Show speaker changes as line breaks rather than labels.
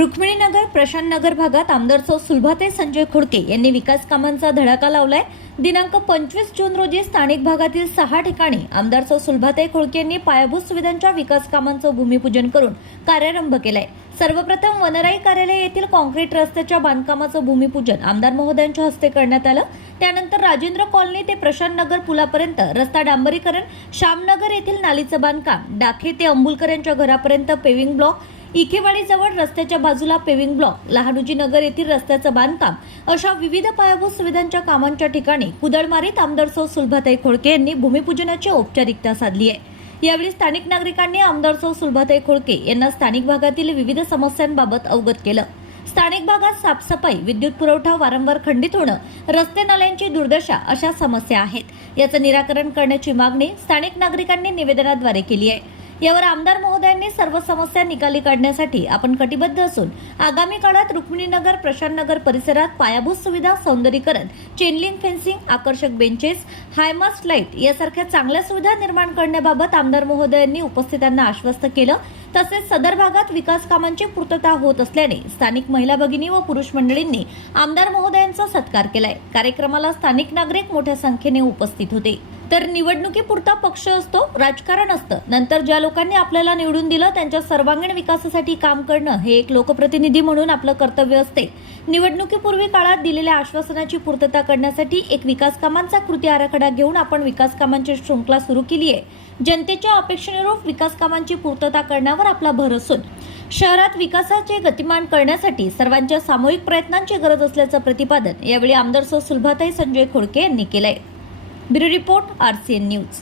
रुक्मिणीनगर प्रशांतनगर भागात आमदार सौ सुलभाते संजय खुडके यांनी विकास कामांचा धडाका लावलाय. दिनांक पंचवीस जून रोजी स्थानिक भागातील सहा ठिकाणी आमदार सौ सुलभाते खुडके यांनी पायाभूत सुविधांच्या विकास कामांचं भूमिपूजन करून कार्यारंभ केलाय. सर्वप्रथम वनराई कार्यालय येथील कॉन्क्रीट रस्त्याच्या बांधकामाचं भूमिपूजन आमदार महोदयांच्या हस्ते करण्यात आलं. त्यानंतर राजेंद्र कॉलनी ते प्रशांत नगर पुलापर्यंत रस्ता डांबरीकरण श्यामनगर येथील नालीचं बांधकाम डाखे ते अंबुलकर यांच्या घरापर्यंत पेविंग ब्लॉक इखेवाडीजवळ रस्त्याच्या बाजूला पेविंग ब्लॉक लहानुजी नगर येथील रस्त्याचं बांधकाम अशा विविध पायाभूत सुविधांच्या कामांच्या ठिकाणी कुदळमारीत आमदार सौ सुलभाताई खोडके यांनी भूमिपूजनाची औपचारिकता साधली आहे. यावेळी स्थानिक नागरिकांनी आमदार सौ सुलभाताई खोडके यांना स्थानिक भागातील विविध समस्यांबाबत अवगत केलं. स्थानिक भागात साफसफाई विद्युत पुरवठा वारंवार खंडित होणं रस्ते नाल्यांची दुर्दशा अशा समस्या आहेत. याचं निराकरण करण्याची मागणी स्थानिक नागरिकांनी निवेदनाद्वारे केली आहे. यावर आमदार महोदयांनी सर्व समस्या निकाली काढण्यासाठी आपण कटिबद्ध असून आगामी काळात रुक्मिणीनगर प्रशांतनगर परिसरात पायाभूत सुविधा सौंदर्यीकरण चेनलिंग फेन्सिंग आकर्षक बेंचेस हायमास्ट लाइट यासारख्या चांगल्या सुविधा निर्माण करण्याबाबत आमदार महोदयांनी उपस्थितांना आश्वस्त केलं. तसेच सदर भागात विकास कामांची पूर्तता होत असल्याने स्थानिक महिला भगिनी व पुरुष मंडळींनी आमदार महोदयांचा सत्कार केलाय. कार्यक्रमाला स्थानिक नागरिक मोठ्या संख्येने उपस्थित होते. तर निवडणुकीपुरता पक्ष असतो राजकारण असतं. नंतर ज्या लोकांनी आपल्याला निवडून दिलं त्यांच्या सर्वांगीण विकासासाठी काम करणं हे एक लोकप्रतिनिधी म्हणून आपलं कर्तव्य असते. निवडणुकीपूर्वी काळात दिलेल्या आश्वासनाची पूर्तता करण्यासाठी एक विकास कामांचा कृती आराखडा घेऊन आपण विकास कामांची शृंखला सुरू केली आहे. जनतेच्या अपेक्षेनुरूप विकास कामांची पूर्तता करण्यावर आपला भर असून शहरात विकासाचे गतिमान करण्यासाठी सर्वांच्या सामूहिक प्रयत्नांची गरज असल्याचं प्रतिपादन यावेळी आमदार सुलभाताई संजय खोडके यांनी केलंय. Bureau report RCN news.